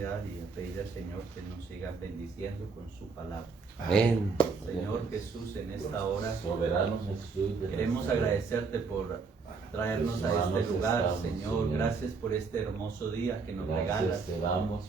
oportunidad y a pedir al Señor que nos siga bendiciendo con su palabra. Amén. Señor Jesús, en esta hora Soberano Jesús, queremos agradecerte por traernos a este lugar, Señor. Gracias por este hermoso día que nos regalas,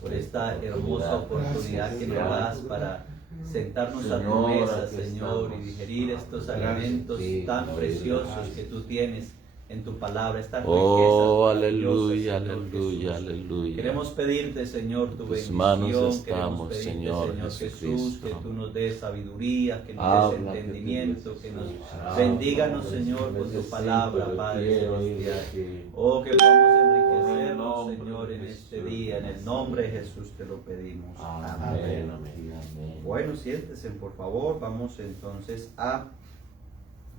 por esta hermosa oportunidad que nos das para sentarnos a tu mesa, Señor, y digerir estos alimentos tan preciosos que tú tienes en tu palabra, estas riquezas. Oh, maravillosas, aleluya, Señor aleluya, Jesús. aleluya. Queremos pedirte, Señor, tu tus bendición. manos Queremos estamos, pedirte, Señor Jesús, Jesucristo. que tú nos des sabiduría, que nos Habla, des entendimiento, que nos Habla, bendíganos, Padre, Señor, con tu necesito, palabra, yo Padre quiero oír de celestial. ti. Oh, que podamos enriquecernos, En el nombre Señor, de en Jesús. este día. En el nombre de Jesús te lo pedimos. Amén, amén, amén. Bueno, siéntese, por favor. Vamos entonces a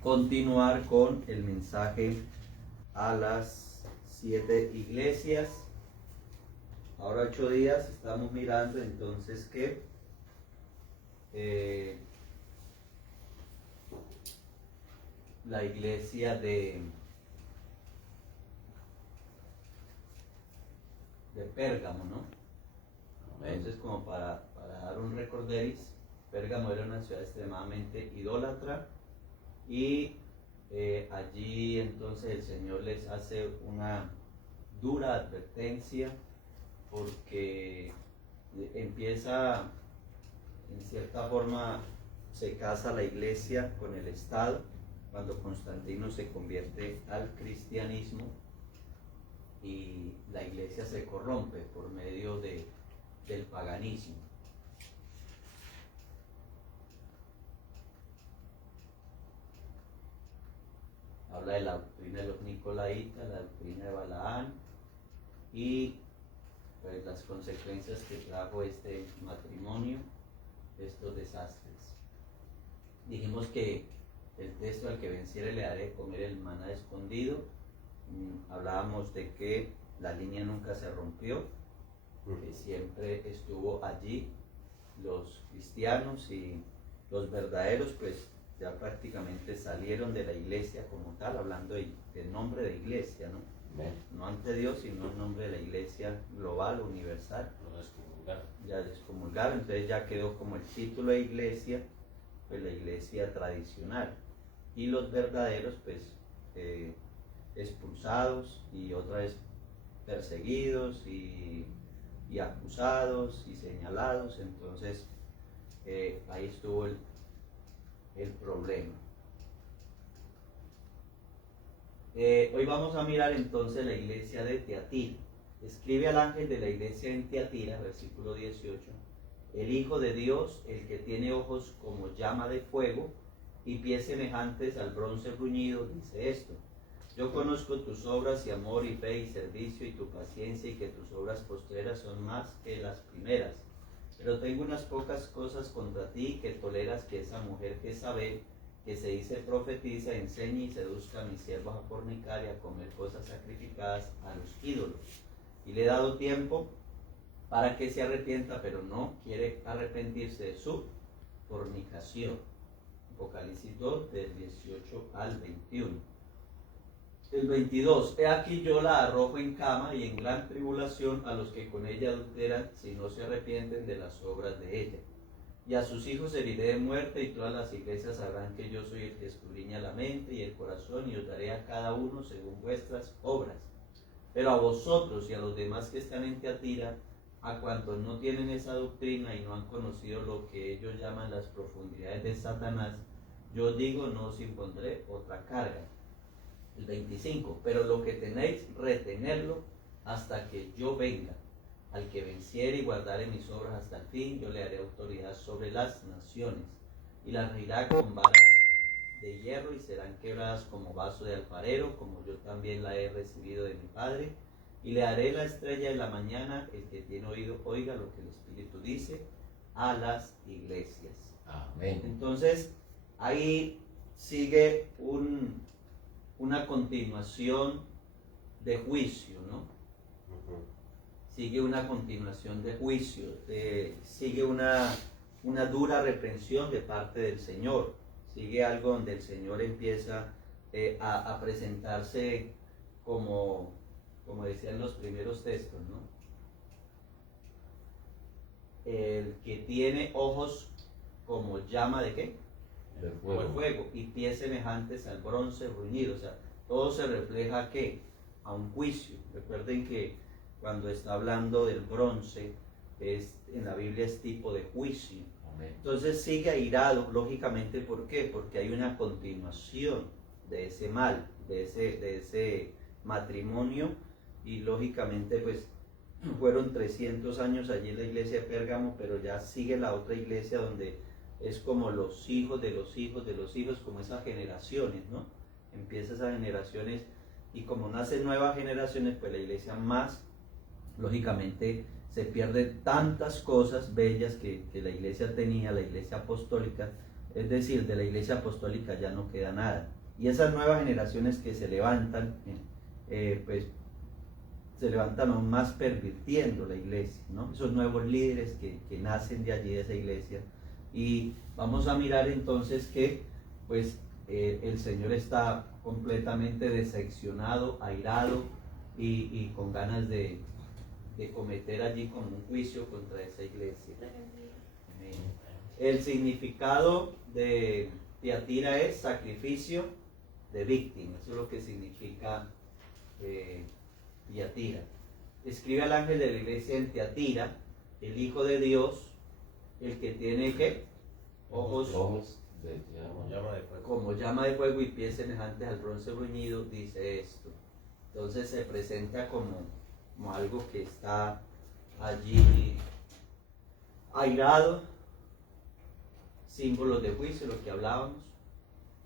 continuar con el mensaje a las 7 iglesias. Ahora 8 días estamos mirando entonces que la iglesia de Pérgamo, ¿no? Entonces, como para dar un recorderis, Pérgamo era una ciudad extremadamente idólatra y allí entonces el Señor les hace una dura advertencia porque empieza, en cierta forma, se casa la iglesia con el Estado cuando Constantino se convierte al cristianismo y la iglesia se corrompe por medio del paganismo. Habla de la doctrina de los Nicolaitas, la doctrina de Balaán y pues las consecuencias que trajo este matrimonio, estos desastres. Dijimos que el texto: al que venciere le haré comer el maná escondido. Hablábamos de que la línea nunca se rompió, que siempre estuvo allí. Los cristianos y los verdaderos pues ya prácticamente salieron de la iglesia como tal, hablando del nombre de iglesia, ¿no? No ante Dios, sino en nombre de la iglesia global, universal. Ya descomulgaron, entonces ya quedó como el título de iglesia, pues la iglesia tradicional. Y los verdaderos pues expulsados y otra vez perseguidos y acusados y señalados. Entonces ahí estuvo el problema. Hoy vamos a mirar entonces la iglesia de Tiatira. Escribe al ángel de la iglesia en Tiatira, versículo 18: el Hijo de Dios, el que tiene ojos como llama de fuego y pies semejantes al bronce bruñido, dice esto: yo conozco tus obras y amor y fe y servicio y tu paciencia, y que tus obras postreras son más que las primeras. Pero tengo unas pocas cosas contra ti, que toleras que esa mujer Jezabel, que se dice profetiza, enseñe y seduzca a mis siervos a fornicar y a comer cosas sacrificadas a los ídolos. Y le he dado tiempo para que se arrepienta, pero no quiere arrepentirse de su fornicación. Apocalipsis 2, del 18 al 21. El 22: he aquí yo la arrojo en cama y en gran tribulación a los que con ella adulteran, si no se arrepienten de las obras de ella. Y a sus hijos heriré de muerte, y todas las iglesias sabrán que yo soy el que escudriña la mente y el corazón, y os daré a cada uno según vuestras obras. Pero a vosotros y a los demás que están en Tiatira, a cuantos no tienen esa doctrina y no han conocido lo que ellos llaman las profundidades de Satanás, yo os digo, no os impondré otra carga. El 25: pero lo que tenéis, retenerlo hasta que yo venga. Al que venciere y guardare mis obras hasta el fin, yo le haré autoridad sobre las naciones, y las regirá con vara de hierro, y serán quebradas como vaso de alfarero, como yo también la he recibido de mi Padre. Y le haré la estrella de la mañana. El que tiene oído, oiga lo que el Espíritu dice a las iglesias. Amén. Entonces, ahí sigue una continuación de juicio, ¿no? Sigue una continuación de juicio, sigue una dura reprensión de parte del Señor, sigue algo donde el Señor empieza a presentarse como decían los primeros textos, ¿no? el que tiene ojos como llama de qué? De Como el fuego. fuego, y pies semejantes al bronce bruñido. O sea, todo se refleja ¿a qué? A un juicio. Recuerden que cuando está hablando del bronce, en la Biblia es tipo de juicio. Amén. Entonces sigue airado, lógicamente, ¿por qué? Porque hay una continuación de ese mal, de ese matrimonio, y lógicamente pues fueron 300 años allí en la iglesia de Pérgamo, pero ya sigue la otra iglesia donde es como los hijos de los hijos de los hijos, como esas generaciones, ¿no? Empieza esas generaciones, y como nacen nuevas generaciones, pues la iglesia más, lógicamente, se pierden tantas cosas bellas que la iglesia tenía, la iglesia apostólica, es decir, de la iglesia apostólica ya no queda nada. Y esas nuevas generaciones que se levantan, pues se levantan aún más pervirtiendo la iglesia, ¿no? Esos nuevos líderes que nacen de allí, de esa iglesia. Y vamos a mirar entonces que pues el Señor está completamente decepcionado, airado y con ganas de cometer allí como un juicio contra esa iglesia. Amén. El significado de Tiatira es sacrificio de víctima. Eso es lo que significa Tiatira. Escribe al ángel de la iglesia en Tiatira, el Hijo de Dios, el que tiene ¿qué? Ojos de Llama de fuego. como llama de fuego y pies semejantes al bronce bruñido, dice esto. Entonces se presenta como algo que está allí airado, símbolos de juicio, lo que hablábamos.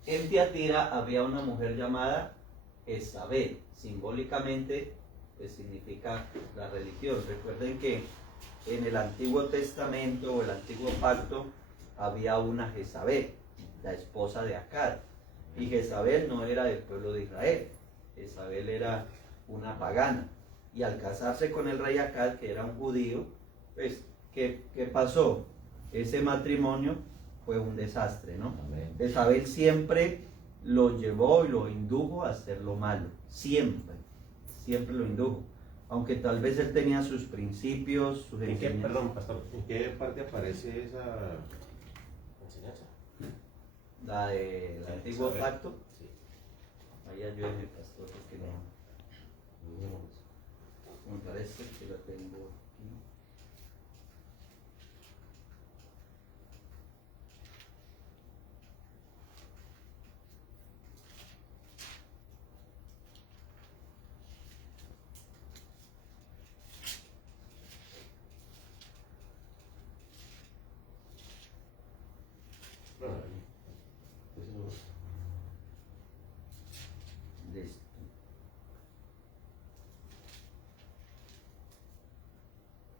En Tiatira había una mujer llamada Jezabel, simbólicamente pues significa la religión. Recuerden que en el Antiguo Testamento o el Antiguo Pacto había una Jezabel, la esposa de Acab, y Jezabel no era del pueblo de Israel, Jezabel era una pagana, y al casarse con el rey Acab, que era un judío, pues ¿qué pasó? Ese matrimonio fue un desastre, ¿no? Amén. Jezabel siempre lo llevó y lo indujo a hacer lo malo, siempre lo indujo, aunque tal vez él tenía sus principios, sus ¿En qué, enseñanzas. perdón, pastor, ¿en qué parte aparece esa enseñanza? La del Sí, Antiguo Jezabel. Pacto. Sí. Ahí ayúdenme, pastor, porque no, me parece que la tengo aquí. Bueno, ahí. Listo.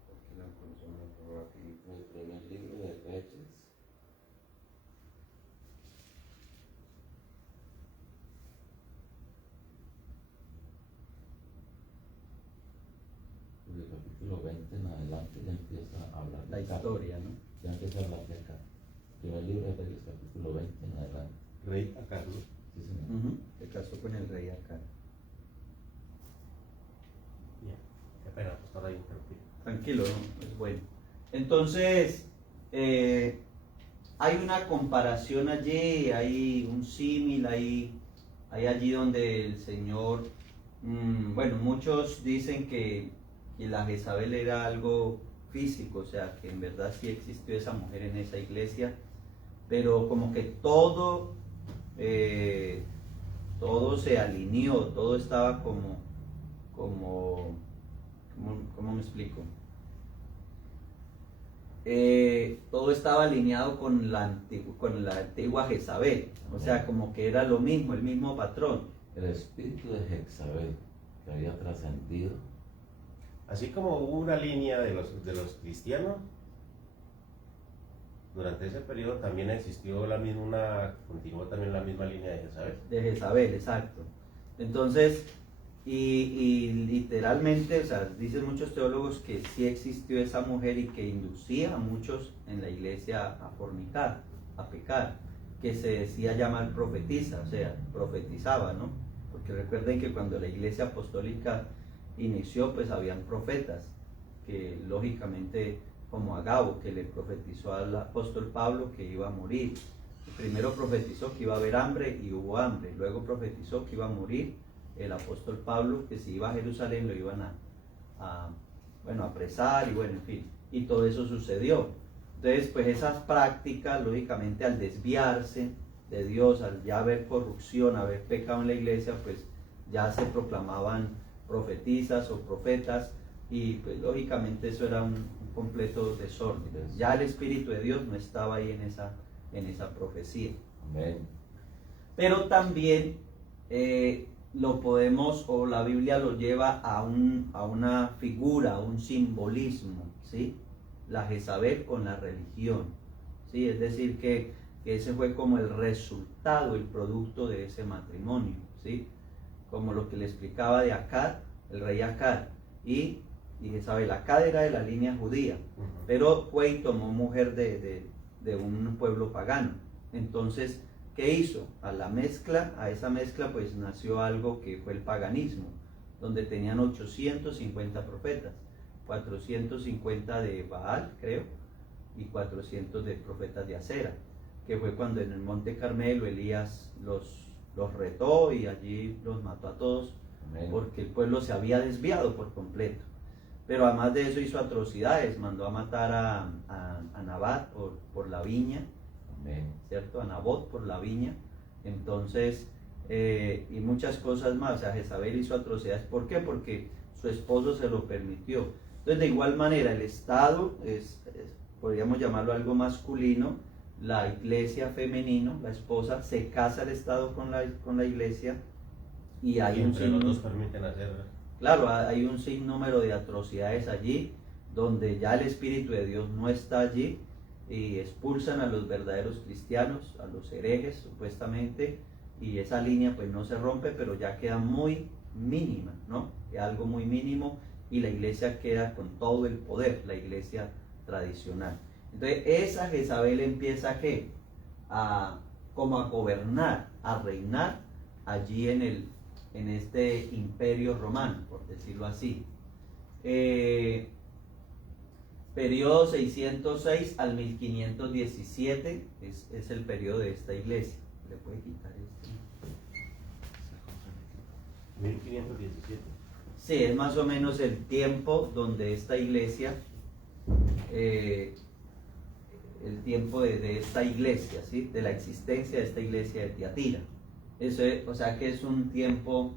Aquí la encuentro muy rapidito. El primer libro de Reyes. Del capítulo 20 en adelante ya empieza a hablar La de Acab. historia, ¿no? Ya empieza a hablar de Acab. Primer libro de Reyes, capítulo 20 en adelante. Rey Acab, ¿no? Sí, señor. Se casó con el rey Acab. Bien. Qué pena, pastor, ahí interrumpí. Tranquilo, ¿no? Es bueno. Entonces, hay una comparación allí, hay un símil, hay allí donde el Señor, bueno, muchos dicen que la Jezabel era algo físico, o sea, que en verdad sí existió esa mujer en esa iglesia, pero como que todo se alineó, todo estaba ¿cómo me explico? Todo estaba alineado con la antigua Jezabel, o sea, como que era lo mismo, el mismo patrón. El espíritu de Jezabel que había trascendido. Así como hubo una línea de los cristianos, durante ese periodo también existió continuó también la misma línea de Jezabel. De Jezabel, exacto. Entonces, y literalmente, o sea, dicen muchos teólogos que sí existió esa mujer y que inducía a muchos en la iglesia a fornicar, a pecar, que se decía llamar profetisa, o sea, profetizaba, ¿no? Porque recuerden que cuando la iglesia apostólica inició, pues habían profetas que lógicamente como Agabo, que le profetizó al apóstol Pablo que iba a morir. Primero profetizó que iba a haber hambre y hubo hambre. Luego profetizó que iba a morir el apóstol Pablo, que si iba a Jerusalén lo iban a apresar y bueno, en fin. Y todo eso sucedió. Entonces, pues esas prácticas, lógicamente, al desviarse de Dios, al ya haber corrupción, haber pecado en la iglesia, pues ya se proclamaban profetisas o profetas y pues lógicamente eso era un completo desorden. Ya el Espíritu de Dios no estaba ahí en esa profecía. Amén. Pero también lo podemos, o la Biblia lo lleva a una figura, a un simbolismo, ¿sí? La Jezabel con la religión, ¿sí? Es decir, que ese fue como el resultado, el producto de ese matrimonio, ¿sí? Como lo que le explicaba de Acad, el rey Acad, y Jezabel. Acad era de la línea judía, pero fue y tomó mujer de un pueblo pagano. Entonces, ¿qué hizo? A esa mezcla pues nació algo que fue el paganismo, donde tenían 850 profetas, 450 de Baal, creo, y 400 de profetas de Acera, que fue cuando en el Monte Carmelo Elías los retó y allí los mató a todos. Amén. Porque el pueblo se había desviado por completo. Pero además de eso hizo atrocidades, mandó a matar a Nabat por la viña. Amén. ¿Cierto? A Nabot por la viña. Entonces, y muchas cosas más. O sea, Jezabel hizo atrocidades. ¿Por qué? Porque su esposo se lo permitió. Entonces, de igual manera, el Estado podríamos llamarlo algo masculino, la iglesia femenino, la esposa, se casa el Estado con la iglesia y hay los dos permiten hacer. Claro, hay un sinnúmero de atrocidades allí, donde ya el Espíritu de Dios no está allí y expulsan a los verdaderos cristianos, a los herejes supuestamente, y esa línea pues no se rompe, pero ya queda muy mínima, ¿no? Algo muy mínimo y la iglesia queda con todo el poder, la iglesia tradicional. Entonces esa Jezabel empieza como a gobernar, a reinar allí en este imperio romano, por decirlo así. Periodo 606 al 1517 es el periodo de esta iglesia. ¿Le puede quitar esto? 1517. Sí, es más o menos el tiempo donde esta iglesia, el tiempo de esta iglesia, ¿sí? De la existencia de esta iglesia de Tiatira. Eso es, o sea que es un tiempo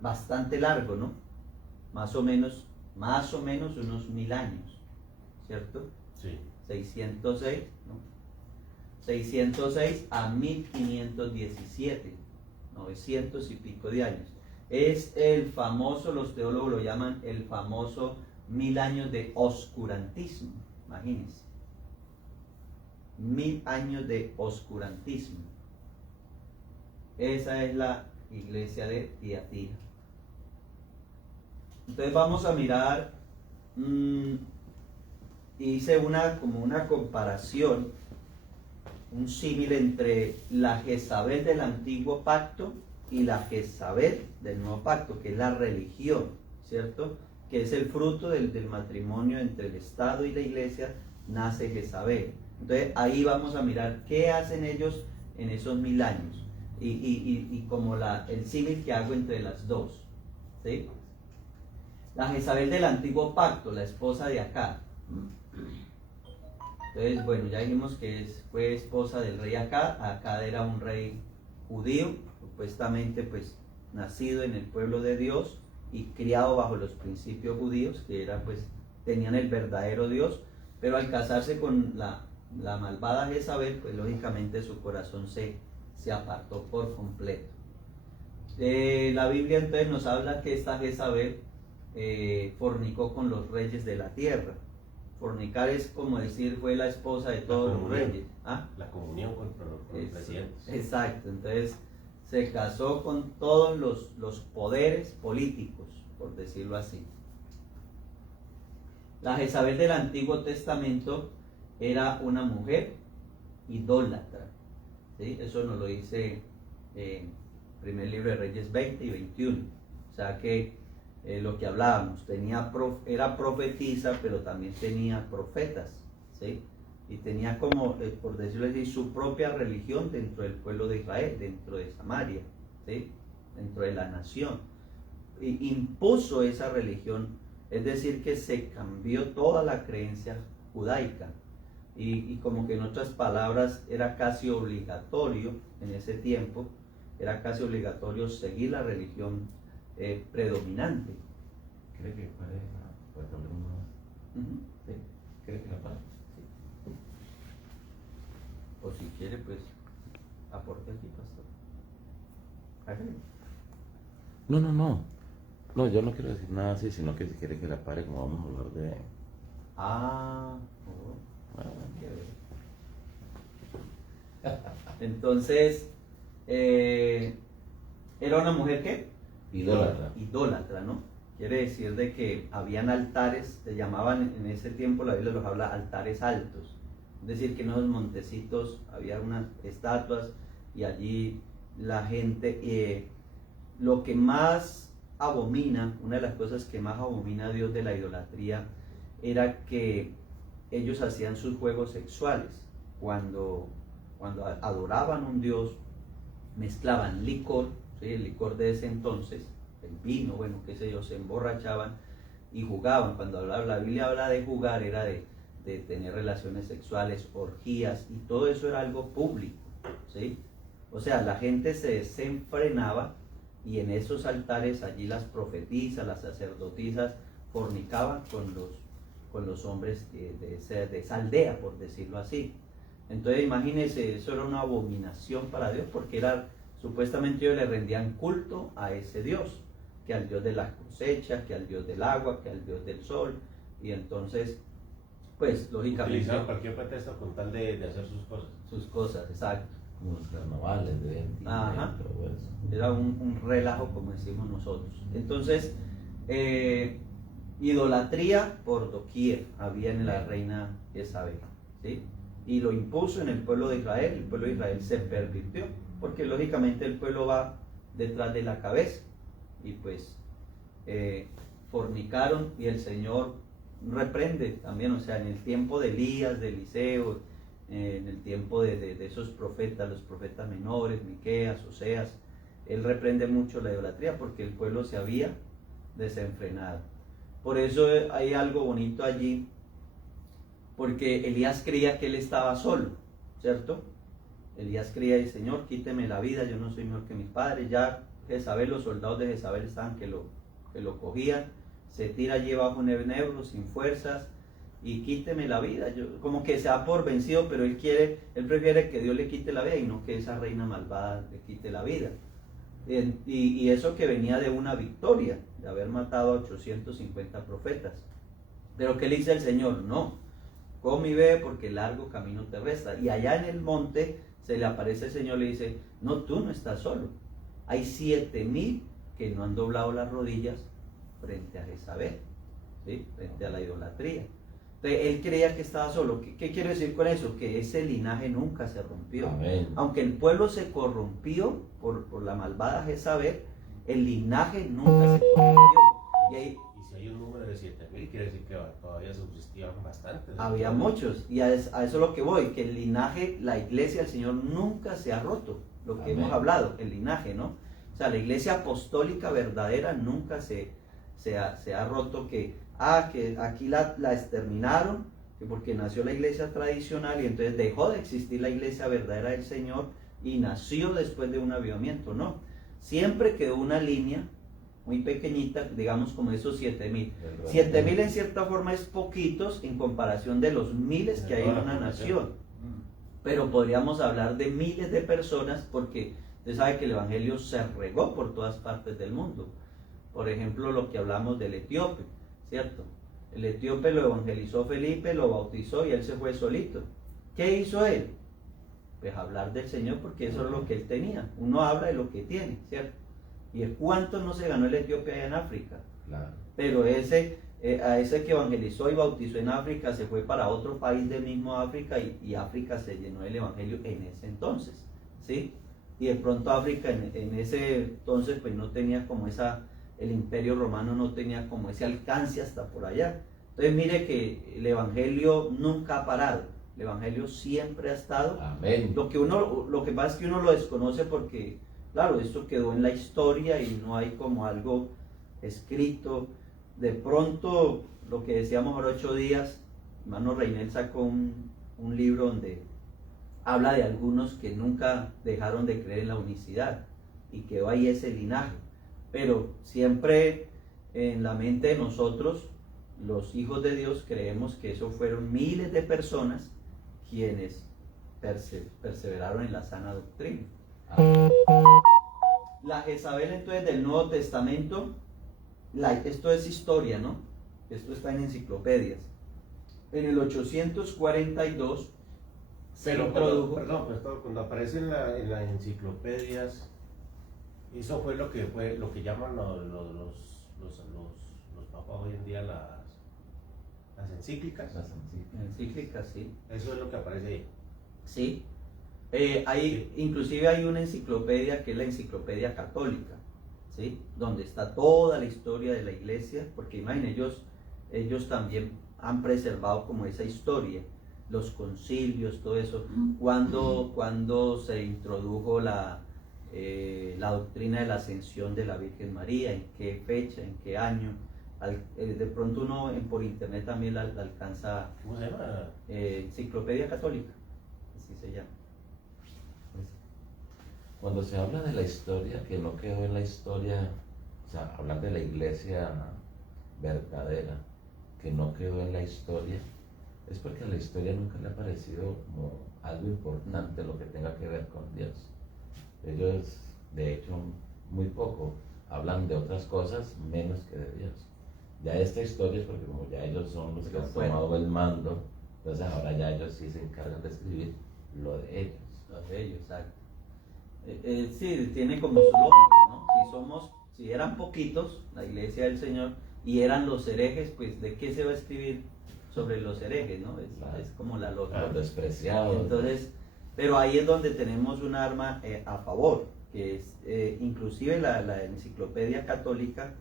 bastante largo, ¿no? Más o menos unos 1000 años, ¿cierto? Sí. 606, ¿no? 606 a 1517, 900 y pico de años. Es el famoso, los teólogos lo llaman el famoso 1000 años de oscurantismo, imagínense. 1000 años de oscurantismo. Esa es la iglesia de Tiatira. Entonces vamos a mirar, hice como una comparación, un símil entre la Jezabel del antiguo pacto y la Jezabel del nuevo pacto, que es la religión, ¿cierto? Que es el fruto del matrimonio entre el Estado y la iglesia, nace Jezabel. Entonces ahí vamos a mirar qué hacen ellos en esos 1000 años y como el símil que hago entre las dos, ¿sí? La Jezabel del antiguo pacto, la esposa de Acab. Entonces, bueno, ya dijimos que fue esposa del rey Acab. Acab era un rey judío, supuestamente pues nacido en el pueblo de Dios y criado bajo los principios judíos, que tenían el verdadero Dios, pero al casarse con la malvada Jezabel, pues lógicamente su corazón se apartó por completo. La Biblia entonces nos habla que esta Jezabel fornicó con los reyes de la tierra. Fornicar es como decir fue la esposa de todos los reyes. ¿Ah? La comunión con los presidentes. Exacto, entonces se casó con todos los poderes políticos, por decirlo así. La Jezabel del Antiguo Testamento era una mujer idólatra, ¿sí? Eso nos lo dice primer libro de Reyes 20 y 21. O sea que lo que hablábamos, era profetisa, pero también tenía profetas, ¿sí? Y tenía como, por decirlo así, su propia religión dentro del pueblo de Israel, dentro de Samaria, ¿sí? Dentro de la nación. Y impuso esa religión, es decir, que se cambió toda la creencia judaica. Y como que en otras palabras era casi obligatorio en ese tiempo, era casi obligatorio seguir la religión predominante. ¿Cree que puede hablar uno más? Ujú. Sí. ¿Cree que la pare? O si quiere, pues aporte aquí, pastor. Hágale. No. No, yo no quiero decir nada así, sino que si quiere que la pare, como vamos a hablar de... Ah, Bueno, qué ver. Entonces, era una mujer ¿qué? idólatra. Idólatra, ¿no? Quiere decir de que habían altares, se llamaban en ese tiempo, la Biblia los habla altares altos. Es decir, que en esos montecitos había unas estatuas y allí la gente, lo que más abomina, una de las cosas que más abomina a Dios de la idolatría, era que ellos hacían sus juegos sexuales. Cuando adoraban a un Dios, mezclaban licor, ¿sí? El licor de ese entonces, el vino, bueno, qué sé yo, se emborrachaban y jugaban. Cuando la Biblia habla de jugar, era de tener relaciones sexuales, orgías, y todo eso era algo público, ¿sí? O sea, la gente se desenfrenaba y en esos altares allí las profetisas, las sacerdotisas fornicaban con los hombres de esa aldea, por decirlo así. Entonces imagínense, eso era una abominación para Dios, porque supuestamente ellos le rendían culto a ese Dios, que al Dios de las cosechas, que al Dios del agua, que al Dios del sol, y entonces, pues lógicamente... Utilizaban cualquier pretexto con tal de hacer sus cosas. Sus cosas, exacto. Como los carnavales de Ventimiglia, Ajá. todo eso. Era un relajo, como decimos nosotros. Entonces, idolatría por doquier había en la reina Jezabel, ¿sí? Y lo impuso en el pueblo de Israel. El pueblo de Israel se pervirtió, porque lógicamente el pueblo va detrás de la cabeza. Y pues fornicaron, y el Señor reprende también, o sea, en el tiempo de Elías, de Eliseo, en el tiempo de esos profetas, los profetas menores, Miqueas, Oseas, él reprende mucho la idolatría porque el pueblo se había desenfrenado. Por eso hay algo bonito allí, porque Elías creía que él estaba solo, ¿cierto? Elías creía, y Señor, quíteme la vida, yo no soy mejor que mis padres. Ya Jezabel, los soldados de Jezabel estaban que lo cogían, se tira allí bajo un enebro sin fuerzas, y quíteme la vida. Como que se da por vencido, pero él prefiere que Dios le quite la vida y no que esa reina malvada le quite la vida. Y eso que venía de una victoria, de haber matado a 850 profetas. Pero ¿qué le dice el Señor? No, come y ve, porque largo camino te resta. Y allá en el monte se le aparece el Señor y le dice, no, tú no estás solo. Hay 7,000 que no han doblado las rodillas frente a Jezabel, ¿sí? Frente a la idolatría. Entonces, él creía que estaba solo. ¿Qué quiero decir con eso? Que ese linaje nunca se rompió. Amén. Aunque el pueblo se corrompió por la malvada Jezabel, el linaje nunca se corrompió. Y si hay un número de 7,000, quiere decir que todavía subsistían bastantes. Había muchos, y a eso es lo que voy, que el linaje, la iglesia del Señor nunca se ha roto, lo que Amén. hemos hablado, el linaje, ¿no? O sea, la iglesia apostólica verdadera nunca se ha roto, que aquí la exterminaron, que porque nació la iglesia tradicional y entonces dejó de existir la iglesia verdadera del Señor y nació después de un avivamiento, no. Siempre quedó una línea muy pequeñita, digamos como esos 7,000. 7,000 en cierta forma es poquitos en comparación de los miles que hay en una nación. Pero podríamos hablar de miles de personas, porque usted sabe que el evangelio se regó por todas partes del mundo. Por ejemplo, lo que hablamos del etíope, ¿cierto? El etíope lo evangelizó Felipe, lo bautizó y él se fue solito. ¿Qué hizo él? Pues hablar del Señor, porque eso es lo que él tenía. Uno habla de lo que tiene, ¿cierto? ¿Y cuánto no se ganó el etíope allá en África? Claro. Pero a ese que evangelizó y bautizó en África se fue para otro país del mismo África, y África se llenó del evangelio en ese entonces, ¿sí? Y de pronto África en ese entonces pues no tenía como esa el Imperio Romano no tenía como ese alcance hasta por allá. Entonces mire que el Evangelio nunca ha parado, el Evangelio siempre ha estado. Amén. Lo que pasa es que uno lo desconoce porque, claro, esto quedó en la historia y no hay como algo escrito. De pronto, lo que decíamos ahora 8 días, hermano Reinel sacó un libro donde habla de algunos que nunca dejaron de creer en la unicidad y quedó ahí ese linaje. Pero siempre en la mente de nosotros, los hijos de Dios, creemos que eso fueron miles de personas quienes perseveraron en la sana doctrina. La Jezabel entonces del Nuevo Testamento, esto es historia, ¿no? Esto está en enciclopedias. En el 842 se introdujo. Perdón, cuando aparece en las enciclopedias, eso fue lo que llaman los papas hoy en día las encíclicas. Encíclicas, sí. Eso es lo que aparece ahí. Sí. Inclusive hay una enciclopedia que es la enciclopedia católica, ¿sí? Donde está toda la historia de la iglesia, porque imaginen, ellos también han preservado como esa historia, los concilios, todo eso, cuando se introdujo la doctrina de la ascensión de la Virgen María, en qué fecha, en qué año. De pronto uno por internet también la alcanza. ¿Cómo se llama? Enciclopedia Católica, así se llama. Cuando se habla de la historia, que no quedó en la historia, o sea, hablar de la iglesia verdadera, que no quedó en la historia, es porque a la historia nunca le ha parecido como algo importante lo que tenga que ver con Dios. Ellos, de hecho, muy poco hablan de otras cosas menos que de Dios. Ya esta historia es porque como ya ellos son los que han tomado el mando, entonces ahora ya ellos sí se encargan de escribir lo de ellos. Lo de ellos, exacto. Sí, tiene como su lógica, ¿no? Si eran poquitos, la iglesia del Señor, y eran los herejes, pues ¿de qué se va a escribir sobre los herejes, no? Es como la lógica. Los despreciados. Entonces, pero ahí es donde tenemos un arma a favor, que es, inclusive la enciclopedia católica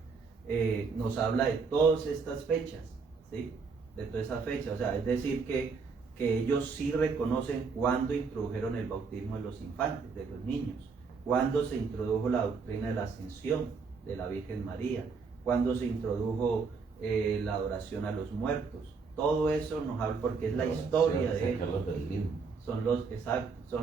nos habla de todas estas fechas, ¿sí? De todas esas fechas, o sea, es decir que ellos sí reconocen cuándo introdujeron el bautismo de los infantes, de los niños, cuándo se introdujo la doctrina de la ascensión de la Virgen María, cuándo se introdujo la adoración a los muertos. Todo eso nos habla porque es la historia de ellos. Son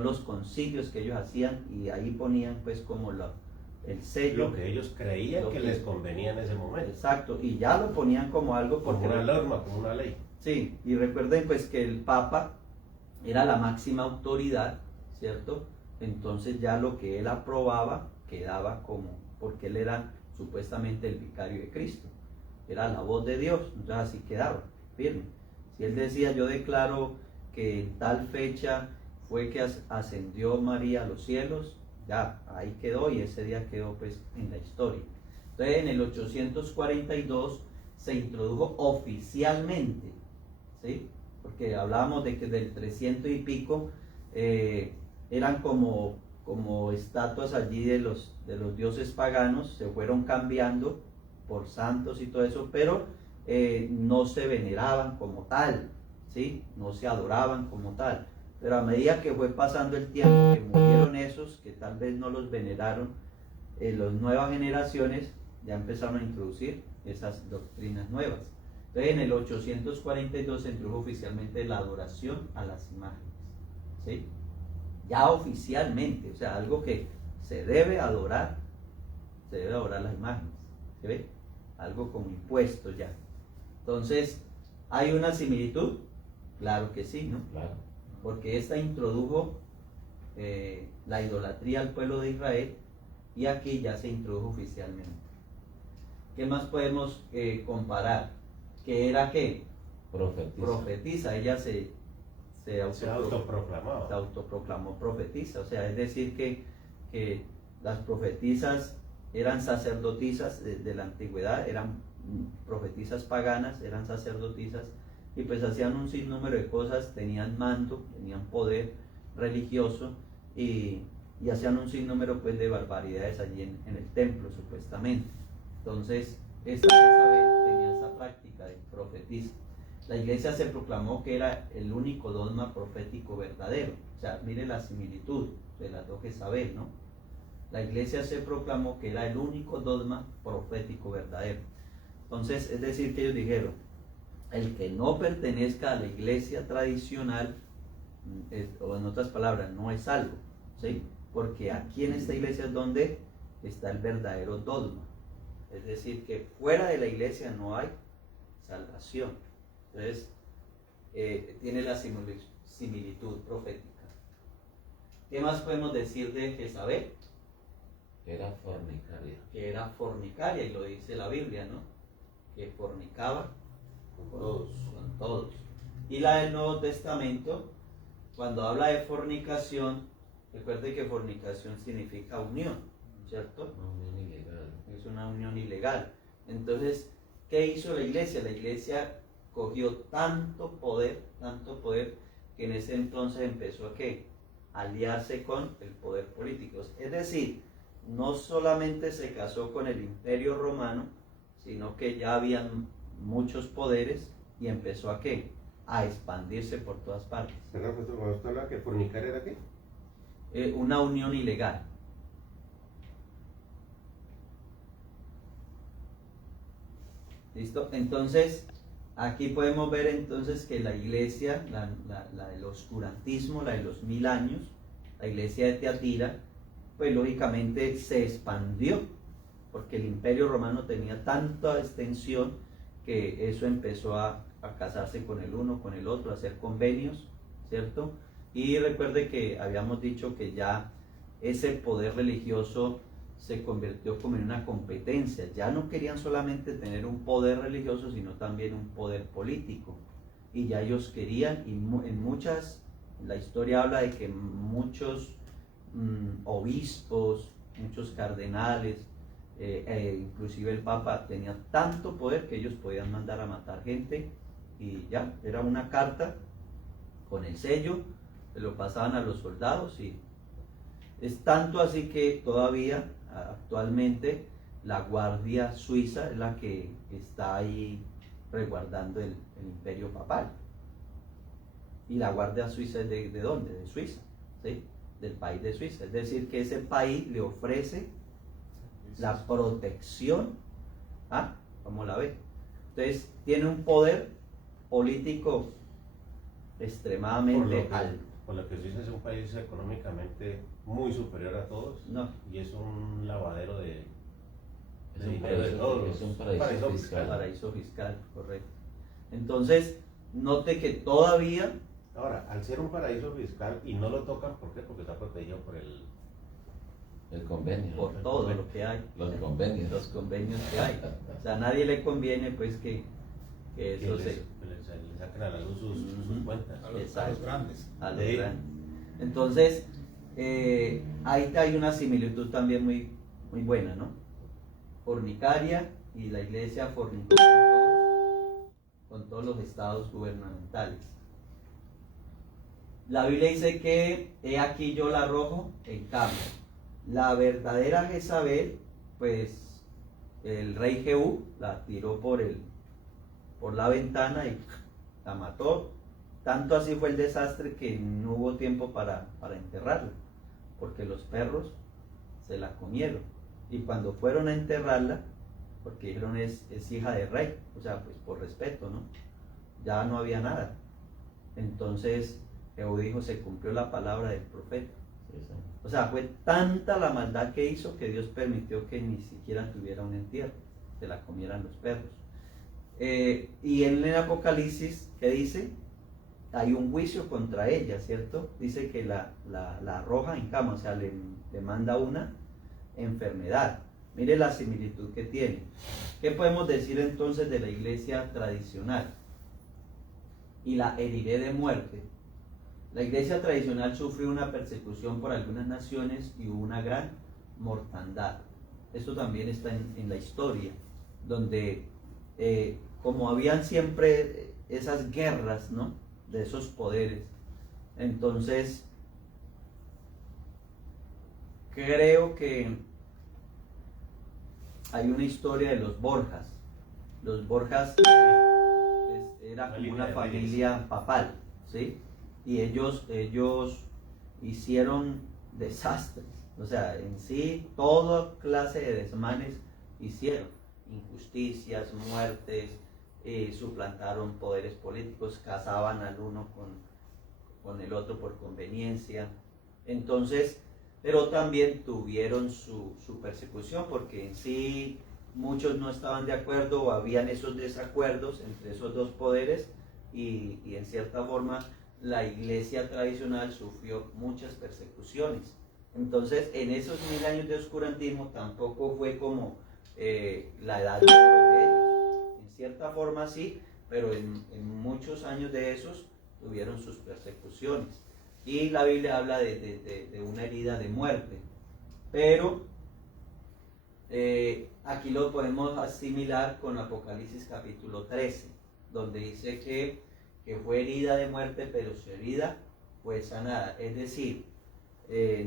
los concilios que ellos hacían y ahí ponían pues como el sello. Lo que ellos creían que les convenía en ese momento. Exacto, y ya lo ponían como algo como una norma, como una ley. Sí, y recuerden pues que el Papa era la máxima autoridad, ¿cierto? Entonces ya lo que él aprobaba quedaba como, porque él era supuestamente el vicario de Cristo, era la voz de Dios, entonces así quedaba, firme. Si él decía, yo declaro que en tal fecha fue que ascendió María a los cielos, ya, ahí quedó y ese día quedó pues en la historia. Entonces en el 842 se introdujo oficialmente, ¿sí? Porque hablábamos de que del 300 y pico eran como estatuas allí de los dioses paganos, se fueron cambiando por santos y todo eso, pero no se veneraban como tal, ¿sí? No se adoraban como tal. Pero a medida que fue pasando el tiempo, que murieron esos, que tal vez no los veneraron, las nuevas generaciones ya empezaron a introducir esas doctrinas nuevas. Entonces en el 842 se introdujo oficialmente la adoración a las imágenes, ¿sí? Ya oficialmente, o sea, algo que se debe adorar las imágenes, ¿se ve? Algo como impuesto ya. Entonces, ¿hay una similitud? Claro que sí, ¿no? Claro. Porque esta introdujo la idolatría al pueblo de Israel y aquí ya se introdujo oficialmente. ¿Qué más podemos comparar? ¿Qué era qué? Profetiza. Ella se autoproclamó profetisa, o sea, es decir que las profetisas eran sacerdotisas de la antigüedad, eran profetisas paganas, eran sacerdotisas y pues hacían un sinnúmero de cosas, tenían mando, tenían poder religioso y hacían un sinnúmero pues de barbaridades allí en el templo supuestamente. Entonces, esta Jezabel tenía esa práctica de profetizar. La iglesia se proclamó que era el único dogma profético verdadero. O sea, mire la similitud de las dos Jezabel, ¿no? La iglesia se proclamó que era el único dogma profético verdadero. Entonces, es decir, que ellos dijeron, el que no pertenezca a la iglesia tradicional, o en otras palabras, no es salvo, ¿sí? Porque aquí en esta iglesia es donde está el verdadero dogma. Es decir, que fuera de la iglesia no hay salvación. Entonces, tiene la similitud profética. ¿Qué más podemos decir de Jezabel? Era fornicaria. Que era fornicaria, y lo dice la Biblia, ¿no? Que fornicaba con todos. Y la del Nuevo Testamento, cuando habla de fornicación, recuerde que fornicación significa unión, ¿cierto? Una unión ilegal. Es una unión ilegal. Entonces, ¿qué hizo la iglesia? La iglesia cogió tanto poder, que en ese entonces empezó a ¿qué? Aliarse con el poder político. Es decir, no solamente se casó con el Imperio Romano, sino que ya habían muchos poderes y empezó a ¿qué? A expandirse por todas partes. Perdón, pastor, cuando usted habla que fornicar era qué? Una unión ilegal. ¿Listo? Entonces, aquí podemos ver entonces que la iglesia, la del oscurantismo, la de los 1000 años, la iglesia de Tiatira, pues lógicamente se expandió, porque el Imperio Romano tenía tanta extensión que eso empezó a casarse con el uno, con el otro, a hacer convenios, ¿cierto? Y recuerde que habíamos dicho que ya ese poder religioso se convirtió como en una competencia. Ya no querían solamente tener un poder religioso, sino también un poder político. Y ya ellos querían, y la historia habla de que muchos obispos, muchos cardenales, inclusive el Papa tenía tanto poder que ellos podían mandar a matar gente, y ya, era una carta con el sello, se lo pasaban a los soldados, y es tanto así que todavía actualmente la Guardia Suiza es la que está ahí resguardando el imperio papal. Y la Guardia Suiza es ¿de dónde? De Suiza, ¿sí? Del país de Suiza. Es decir, que ese país le ofrece la protección. ¿Ah? ¿Cómo la ve? Entonces, tiene un poder político extremadamente alto. Por lo que Suiza es un país económicamente muy superior a todos, No. Y es un lavadero de Es un dinero de todos. es un paraíso fiscal. Paraíso fiscal, correcto. Entonces, note que todavía Ahora, al ser un paraíso fiscal y no lo tocan, ¿por qué? Porque está protegido por el convenio. por todo lo que hay, Los convenios. los convenios que hay. O sea, a nadie le conviene pues que eso le saquen a la luz sus cuentas. A los Exacto. grandes. A los Sí. grandes. Entonces, ahí hay una similitud también muy, muy buena, ¿no? Fornicaria, y la iglesia fornicó con todos los estados gubernamentales. La Biblia dice que he aquí yo la arrojo en cama. La verdadera Jezabel, pues el rey Jehú la tiró por la ventana y la mató. Tanto así fue el desastre que no hubo tiempo para enterrarla, porque los perros se la comieron. Y cuando fueron a enterrarla, porque dijeron es hija de rey, o sea, pues por respeto, ¿no? Ya no había nada. Entonces Jehú dijo, se cumplió la palabra del profeta. O sea, fue tanta la maldad que hizo que Dios permitió que ni siquiera tuviera un entierro, se la comieran los perros. Y en el Apocalipsis, ¿qué dice? Hay un juicio contra ella, ¿cierto? Dice que la arroja en cama, o sea, le manda una enfermedad. Mire la similitud que tiene. ¿Qué podemos decir entonces de la iglesia tradicional? Y la heriré de muerte. La iglesia tradicional sufrió una persecución por algunas naciones y hubo una gran mortandad. Esto también está en la historia, donde como habían siempre esas guerras, ¿no?, de esos poderes, entonces creo que hay una historia de los Borjas. Los Borjas era como una familia papal, ¿sí? Y ellos hicieron desastres, o sea, en sí, toda clase de desmanes hicieron, injusticias, muertes, suplantaron poderes políticos, casaban al uno con el otro por conveniencia. Entonces, pero también tuvieron su persecución, porque en sí muchos no estaban de acuerdo o habían esos desacuerdos entre esos dos poderes y en cierta forma la iglesia tradicional sufrió muchas persecuciones. Entonces, en esos 1000 años de oscurantismo tampoco fue como la edad de oro de ellos. En cierta forma sí, pero en muchos años de esos tuvieron sus persecuciones. Y la Biblia habla de una herida de muerte. Pero aquí lo podemos asimilar con Apocalipsis capítulo 13, donde dice que fue herida de muerte, pero su herida fue sanada. Es decir,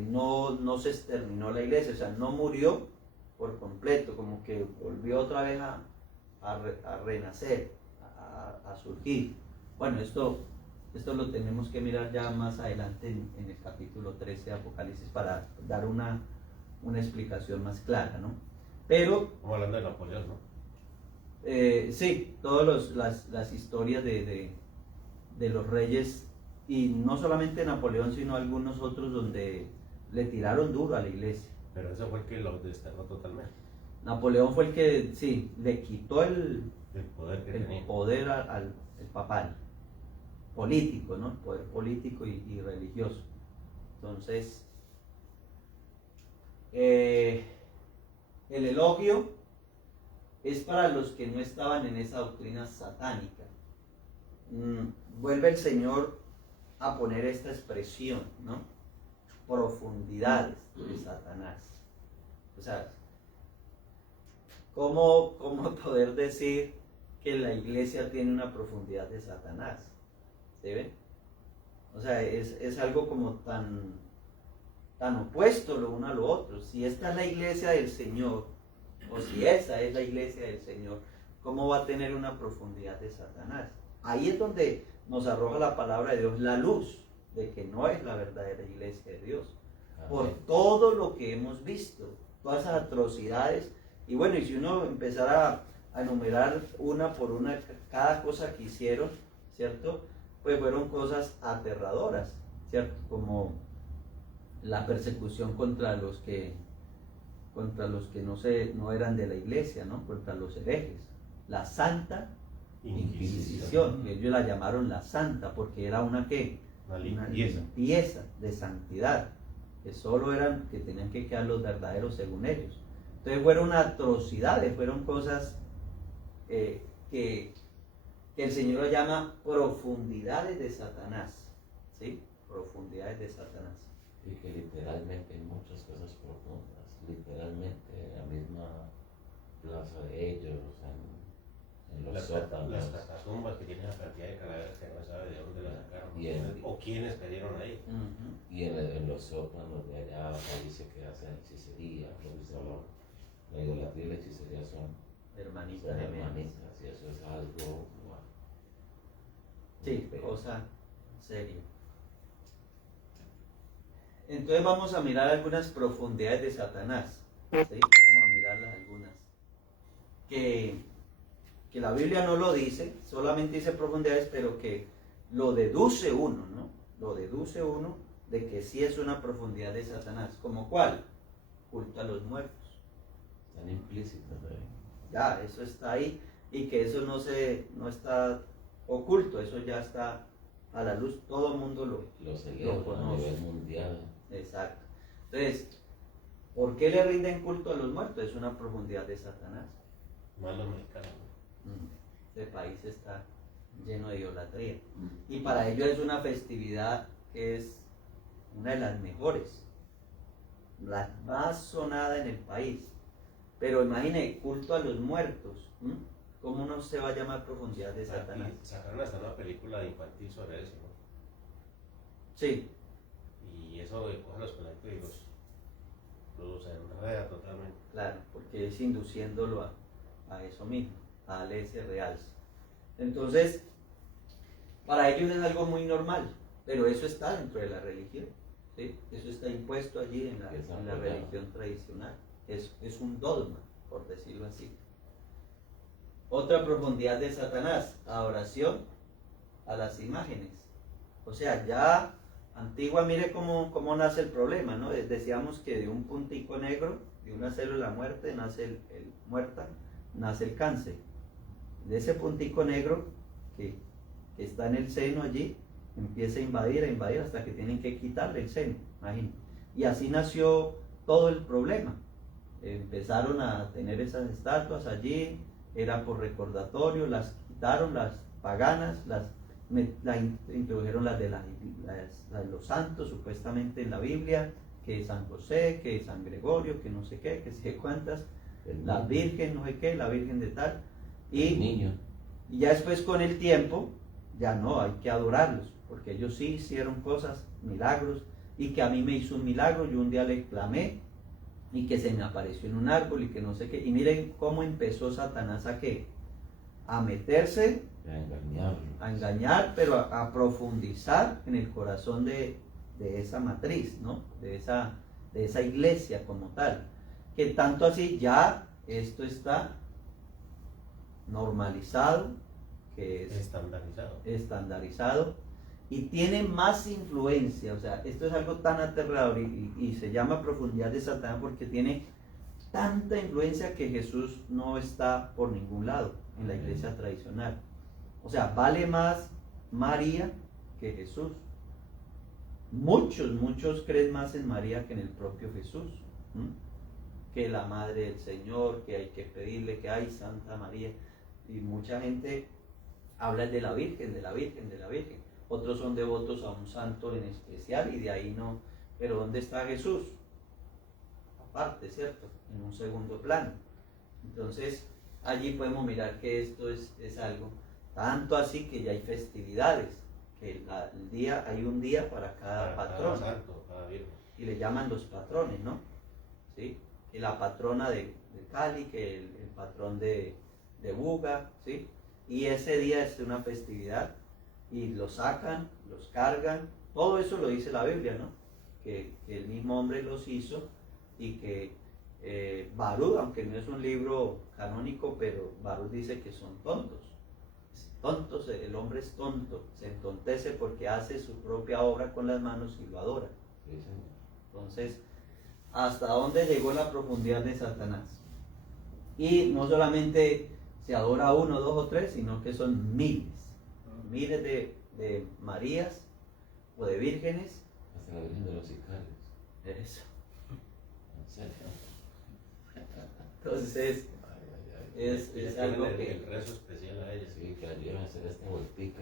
no se exterminó la iglesia, o sea, no murió por completo, como que volvió otra vez a renacer, a surgir. Bueno, esto lo tenemos que mirar ya más adelante en el capítulo 13 de Apocalipsis para dar una explicación más clara, ¿no? Pero... Como hablando de Napoleón, ¿no? Sí, todas las historias de los reyes, y no solamente Napoleón, sino algunos otros donde le tiraron duro a la iglesia. Pero ese fue el que lo desterró totalmente. Napoleón fue el que, sí, le quitó el poder que tenía. Poder al papal, político, ¿no? El poder político y religioso. Entonces, el elogio es para los que no estaban en esa doctrina satánica. Vuelve el Señor a poner esta expresión, ¿no? Profundidades de Satanás. O sea, ¿cómo poder decir que la iglesia tiene una profundidad de Satanás? ¿Se ven? O sea, es algo como tan opuesto lo uno a lo otro. Si esta es la iglesia del Señor, o si esa es la iglesia del Señor, ¿cómo va a tener una profundidad de Satanás? Ahí es donde nos arroja la palabra de Dios, la luz de que no es la verdadera iglesia de Dios. Por todo lo que hemos visto, todas esas atrocidades. Y bueno, y si uno empezara a enumerar una por una cada cosa que hicieron, ¿cierto? Pues fueron cosas aterradoras, ¿cierto? Como la persecución contra los que no eran de la iglesia, ¿no? Contra los herejes. La Santa Inquisición, que ellos la llamaron la Santa, porque era una limpieza de santidad, que solo eran, que tenían que quedar los verdaderos según ellos. Entonces fueron atrocidades, fueron cosas que el Señor lo llama profundidades de Satanás, ¿sí? Profundidades de Satanás. Y que literalmente hay muchas cosas profundas, literalmente en la misma plaza de ellos, en los sótanos. Las catacumbas que tienen la cantidad de cadáveres que no sabe de dónde las sacaron, o quiénes cayeron ahí. Y en los sótanos de allá dice que hacen hechicería, la idolatría y la hechicería son hermanitas, y eso es algo... Sí, cosa seria. Entonces vamos a mirar algunas profundidades de Satanás. ¿Sí? Vamos a mirarlas algunas. Que la Biblia no lo dice, solamente dice profundidades, pero que lo deduce uno, ¿no? Lo deduce uno de que sí es una profundidad de Satanás. ¿Como cuál? Culto a los muertos. Están implícitos, Ya, eso está ahí, y que eso no está oculto, eso ya está a la luz, todo el mundo lo celebra a nivel mundial. Exacto. Entonces, ¿por qué le rinden culto a los muertos? Es una profundidad de Satanás. Más los mexicanos. Este país está lleno de idolatría. Y para ellos es una festividad que es una de las mejores, la más sonada en el país. Pero imagine, culto a los muertos. ¿Cómo no se va a llamar profundidad de Satanás? Y sacaron hasta una película infantil sobre eso, ¿no? Sí. Y eso cogen los pelantes y se enreda totalmente. Claro, porque es induciéndolo a eso mismo, a ese realce. Entonces, para ellos es algo muy normal, pero eso está dentro de la religión, ¿sí? Eso está impuesto allí en la religión tradicional. Es un dogma, por decirlo así. Otra profundidad de Satanás, adoración a las imágenes. O sea, ya antigua, mire cómo nace el problema, ¿no? Decíamos que de un puntico negro, de una célula muerta, nace el cáncer. De ese puntico negro que está en el seno allí, empieza a invadir hasta que tienen que quitarle el seno, imagínate. Y así nació todo el problema. Empezaron a tener esas estatuas allí, era por recordatorio, las quitaron, las paganas, introdujeron las de los santos, supuestamente en la Biblia, que San José, que San Gregorio, que no sé qué, que sé cuántas, la Virgen, no sé qué, la Virgen de tal. El niño. Y ya después con el tiempo, ya no, hay que adorarlos, porque ellos sí hicieron cosas, milagros, y que a mí me hizo un milagro, yo un día le clamé, y que se me apareció en un árbol, y que no sé qué, y miren cómo empezó Satanás a meterse, a engañar, pero a profundizar en el corazón de esa matriz, ¿no? De esa iglesia como tal, que tanto así ya esto está normalizado, que es estandarizado y tiene más influencia. O sea, esto es algo tan aterrador y se llama profundidad de Satanás porque tiene tanta influencia que Jesús no está por ningún lado en la iglesia tradicional. O sea, vale más María que Jesús. Muchos creen más en María que en el propio Jesús, que la madre del Señor, que hay que pedirle, que hay Santa María. Y mucha gente habla de la Virgen, de la Virgen, de la Virgen. Otros son devotos a un santo en especial y de ahí no. Pero ¿dónde está Jesús? Aparte, ¿cierto? En un segundo plano. Entonces, allí podemos mirar que esto es algo tanto así que ya hay festividades, que hay un día para cada patrón. Cada santo, cada virgen. Y le llaman los patrones, ¿no? ¿Sí? Que la patrona de Cali, que el patrón de Buga, ¿sí? Y ese día es una festividad y los sacan, los cargan, todo eso lo dice la Biblia, ¿no? Que el mismo hombre los hizo y que Baruch, aunque no es un libro canónico, pero Baruch dice que son tontos. Tontos, el hombre es tonto, se entontece porque hace su propia obra con las manos y lo adora. Sí, señor. Entonces, ¿hasta dónde llegó la profundidad de Satanás? Y no solamente se adora a uno, dos o tres, sino que son miles de Marías o de vírgenes. Hasta la Virgen de los Sicarios. Eso. En serio. Entonces, es algo que... El rezo especial a ella. Sí, que ayudan a hacer esta vueltica.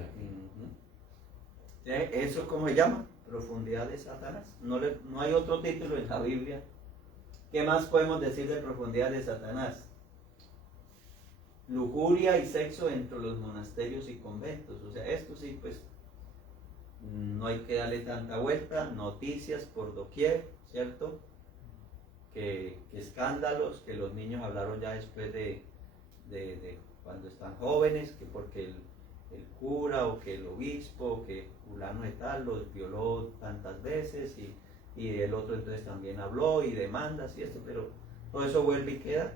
¿Eso cómo se llama? Profundidad de Satanás. No hay otro título en la Biblia. ¿Qué más podemos decir de profundidad de Satanás? Lujuria y sexo dentro de los monasterios y conventos. O sea, esto sí, pues, no hay que darle tanta vuelta. Noticias por doquier, ¿cierto? Que escándalos, que los niños hablaron ya después de cuando están jóvenes, que porque el cura o que el obispo o que fulano de tal los violó tantas veces y el otro entonces también habló y demandas y esto, pero todo eso vuelve y queda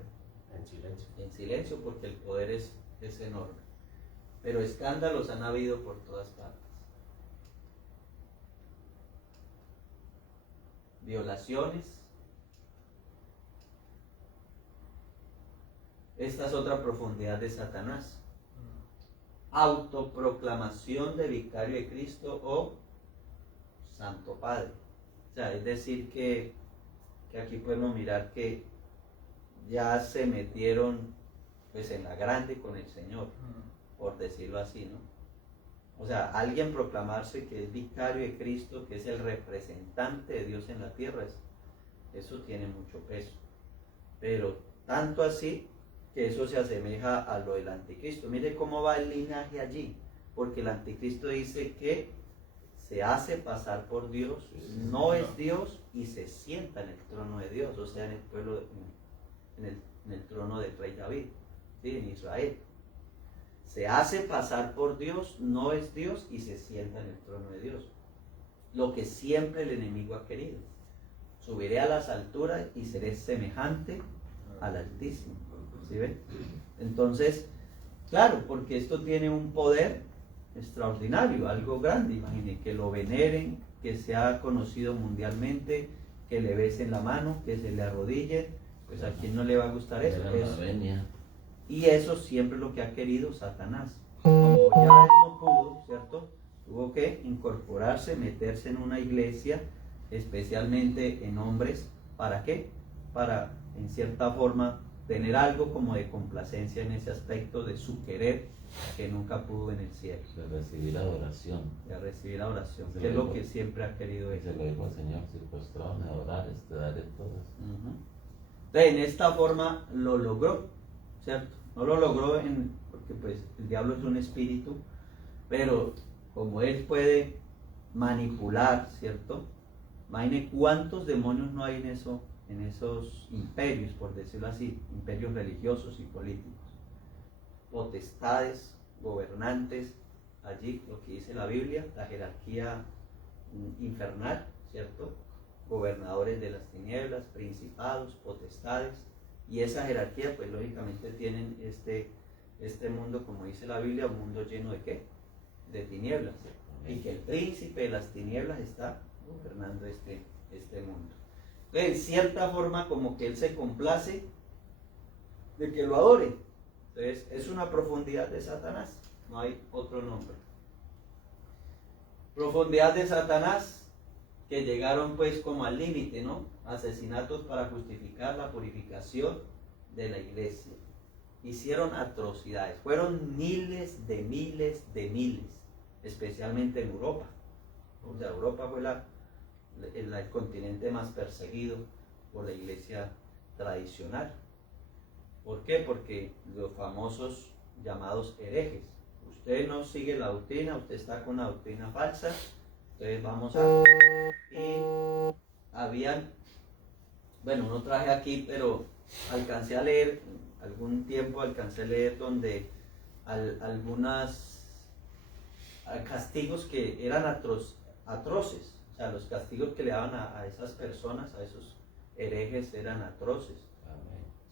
en silencio porque el poder es enorme. Pero escándalos han habido por todas partes. Violaciones. Esta es otra profundidad de Satanás. Autoproclamación de vicario de Cristo o Santo Padre. O sea, es decir que aquí podemos mirar que ya se metieron pues en la grande con el Señor, por decirlo así, ¿no? O sea, alguien proclamarse que es vicario de Cristo, que es el representante de Dios en la tierra, eso tiene mucho peso. Pero tanto así que eso se asemeja a lo del anticristo. Mire cómo va el linaje allí, porque el anticristo dice que se hace pasar por Dios, no es Dios y se sienta en el trono de Dios, o sea, en el pueblo, en el trono del rey David, ¿sí? En Israel. Se hace pasar por Dios, no es Dios y se sienta en el trono de Dios. Lo que siempre el enemigo ha querido. Subiré a las alturas y seré semejante al Altísimo. ¿Sí ven? Entonces, claro, porque esto tiene un poder extraordinario, algo grande. Imaginen que lo veneren, que sea conocido mundialmente, que le besen la mano, que se le arrodille. Pues a quien no le va a gustar eso. Y eso siempre es lo que ha querido Satanás. Como ya él no pudo, ¿cierto? Tuvo que incorporarse, meterse en una iglesia, especialmente en hombres. ¿Para qué? Para, en cierta forma, tener algo como de complacencia en ese aspecto de su querer que nunca pudo en el cielo. De recibir adoración. De recibir adoración, que es lo que siempre ha querido él. Se lo dijo al Señor, si postrados me adorares, te daré todas. Entonces, en esta forma lo logró, ¿cierto? No lo logró porque pues el diablo es un espíritu, pero como él puede manipular, ¿cierto? Imagine cuántos demonios no hay en esos imperios, por decirlo así, imperios religiosos y políticos. Potestades, gobernantes, allí lo que dice la Biblia, la jerarquía infernal, ¿cierto? Gobernadores de las tinieblas, principados, potestades, y esa jerarquía pues lógicamente tienen este mundo, como dice la Biblia, un mundo lleno de ¿qué? De tinieblas, y que el príncipe de las tinieblas está gobernando este mundo. Entonces, en cierta forma como que él se complace de que lo adore. Entonces es una profundidad de Satanás, no hay otro nombre. Profundidad de Satanás que llegaron pues como al límite, ¿no? Asesinatos para justificar la purificación de la iglesia. Hicieron atrocidades, fueron miles de miles, especialmente en Europa. O sea, Europa fue el continente más perseguido por la iglesia tradicional. ¿Por qué? Porque los famosos llamados herejes. Usted no sigue la doctrina, usted está con una doctrina falsa. Entonces vamos a... Y habían... Bueno, no traje aquí, pero alcancé a leer, algún tiempo alcancé a leer donde algunas castigos que eran atroces. O sea, los castigos que le daban a esas personas, a esos herejes, eran atroces.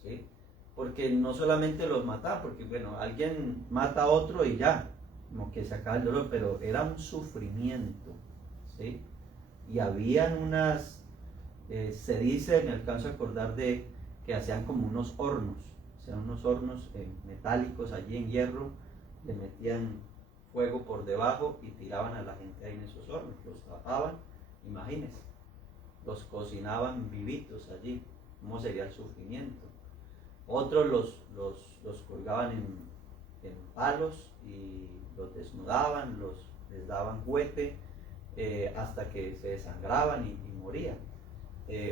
¿Sí? Porque no solamente los mataban, porque bueno, alguien mata a otro y ya, como que se acaba el dolor, pero era un sufrimiento, ¿sí? Y habían unas, se dice, me alcanzo a acordar de que hacían como unos hornos, o sea, unos hornos metálicos allí en hierro, le metían fuego por debajo y tiraban a la gente ahí en esos hornos, los tapaban, imagínense, los cocinaban vivitos allí, ¿cómo sería el sufrimiento? Otros los colgaban en palos y los desnudaban, les daban juguete hasta que se desangraban y morían.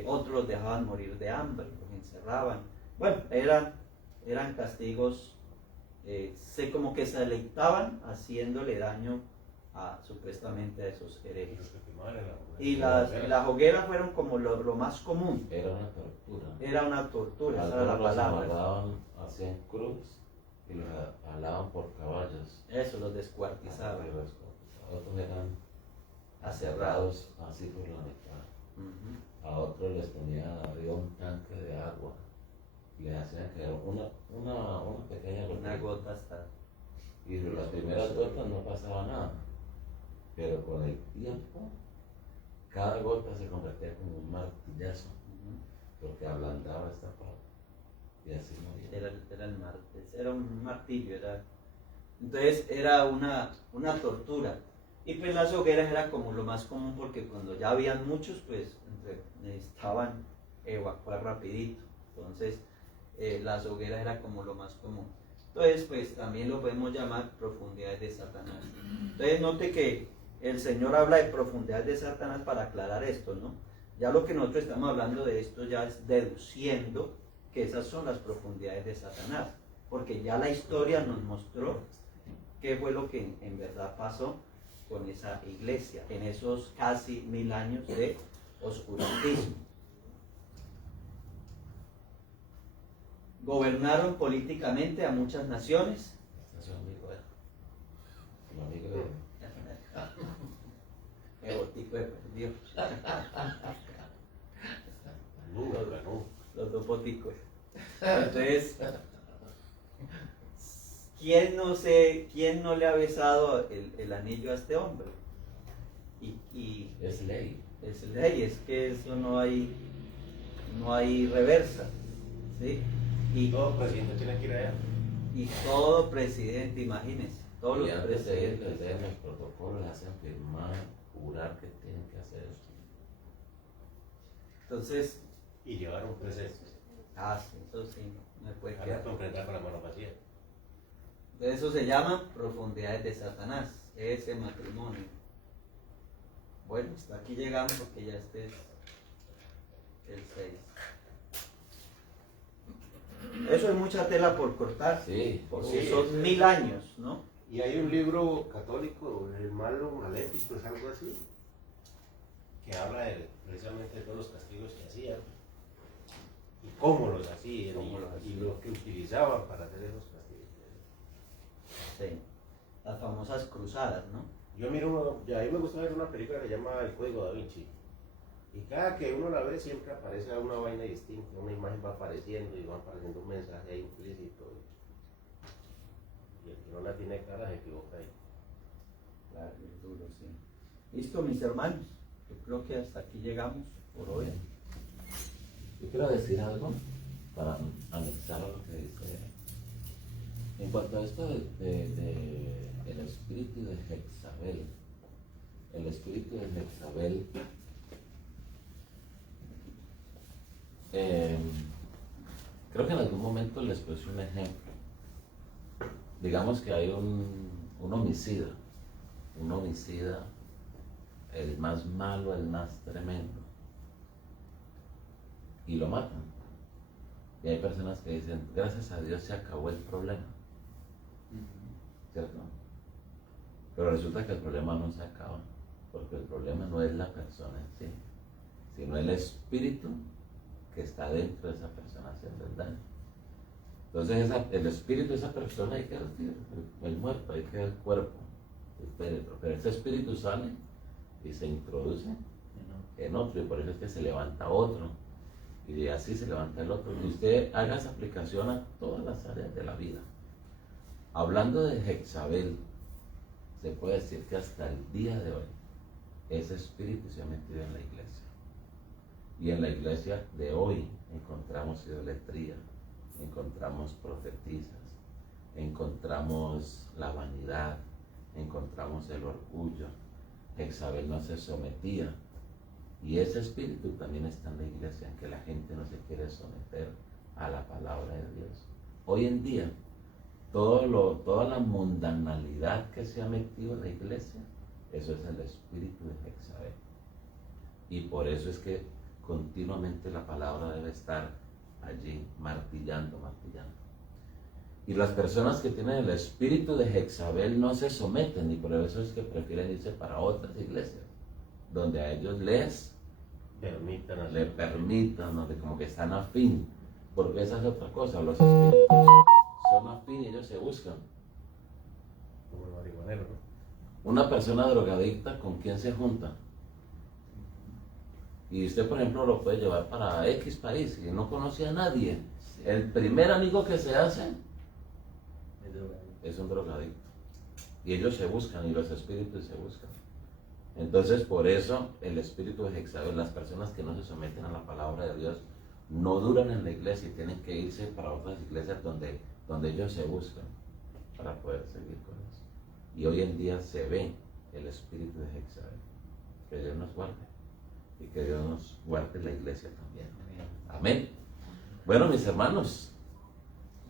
Otros los dejaban morir de hambre, los encerraban. Bueno, eran castigos, como que se deleitaban haciéndole daño supuestamente a esos herejes. Y las hogueras fueron como lo más común. Era una tortura. Era una tortura, esa era la Los palabra. amarraban, hacían cruz y los alaban por caballos. Eso, los descuartizaban. Otros eran Aserrados. así por la mitad. A otros les ponían arriba un tanque de agua. Les hacían que una pequeña gota. Una gota hasta. Y de las primeras gotas no pasaba nada. Pero con el tiempo, cada gota se convertía como un martillazo, porque ablandaba esta parte. Y así moría. Era un martillo. Entonces era una tortura. Y pues las hogueras era como lo más común, porque cuando ya habían muchos, pues necesitaban evacuar rapidito. Entonces las hogueras era como lo más común. Entonces pues también lo podemos llamar profundidades de Satanás. Entonces note que el Señor habla de profundidades de Satanás para aclarar esto, ¿no? Ya lo que nosotros estamos hablando de esto ya es deduciendo que esas son las profundidades de Satanás, porque ya la historia nos mostró qué fue lo que en verdad pasó con esa iglesia en esos casi 1000 años de oscurantismo. Gobernaron políticamente a muchas naciones. Este es un amigo de Qué botico de perdido. Nunca ganó. Los dos boticos. Entonces, ¿quién no le ha besado el anillo a este hombre? Y es ley. es ley, es que eso no hay reversa, ¿sí? Todo presidente tiene que ir allá. Y todo presidente, imagínense, todos Y los antes de ir, presidentes. les den los protocolos, les hacen firmar, jurar que tienen que hacer esto. Entonces, Y llevar un presente. sí, eso sí, no me puede Ahora quedar. para enfrentar con la mano vacía. Eso se llama profundidades de Satanás, ese matrimonio. Bueno, hasta aquí llegamos porque ya este es el 6. Eso es mucha tela por cortar, Sí, porque sí, son sí. 1000 años, ¿no? Y hay un libro católico, El Malo Maléfico, es algo así, que habla precisamente de todos los castigos que hacían y cómo los hacían y lo que utilizaban para hacer esos castigos. Sí. Las famosas cruzadas, ¿no? Yo miro, a mí me gusta ver una película que se llama El Código Da Vinci. Y cada que uno la ve siempre aparece una vaina distinta, una imagen va apareciendo y va apareciendo un mensaje ahí implícito. Y el que no la tiene clara se equivoca ahí. Claro, es duro, sí. Listo, mis hermanos. Yo creo que hasta aquí llegamos por hoy. Yo quiero decir algo para anexar a lo que dice. En cuanto a esto de el espíritu de Jezabel, el espíritu de Jezabel, creo que en algún momento les puse un ejemplo. Digamos que hay un homicida, el más malo, el más tremendo, y lo matan. Y hay personas que dicen, gracias a Dios se acabó el problema, ¿cierto? Pero resulta que el problema no se acaba, porque el problema no es la persona en sí, sino el espíritu que está dentro de esa persona haciendo el daño. Entonces el espíritu de esa persona hay que retirar, el muerto, hay que ver el cuerpo, el féretro, pero ese espíritu sale y se introduce en otro, y por eso es que se levanta otro, y así se levanta el otro. Y usted haga esa aplicación a todas las áreas de la vida. Hablando de Jezabel, se puede decir que hasta el día de hoy ese espíritu se ha metido en la iglesia. Y en la iglesia de hoy encontramos idolatría, encontramos profetizas, encontramos la vanidad, encontramos el orgullo. Jezabel no se sometía. Y ese espíritu también está en la iglesia, en que la gente no se quiere someter a la palabra de Dios. Hoy en día, toda la mundanalidad que se ha metido en la iglesia, eso es el espíritu de Jezabel. Y por eso es que continuamente la palabra debe estar allí martillando. Y las personas que tienen el espíritu de Jezabel no se someten, y por eso es que prefieren irse para otras iglesias, donde a ellos le permitan, donde como que están afín, porque esa es otra cosa, los espíritus son afín y ellos se buscan. Como el marihuanero, ¿no? Una persona drogadicta, ¿con quién se junta? Y usted, por ejemplo, lo puede llevar para X país y no conoce a nadie. El primer amigo que se hace es un drogadicto. Y ellos se buscan, y los espíritus se buscan. Entonces, por eso, el espíritu de Jezabel, las personas que no se someten a la palabra de Dios, no duran en la iglesia y tienen que irse para otras iglesias donde ellos se buscan para poder seguir con eso. Y hoy en día se ve el espíritu de Jezabel. Que Dios nos guarde. Y que Dios nos guarde la iglesia también. Amén. Bueno, mis hermanos,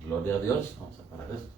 gloria a Dios. Vamos a parar esto.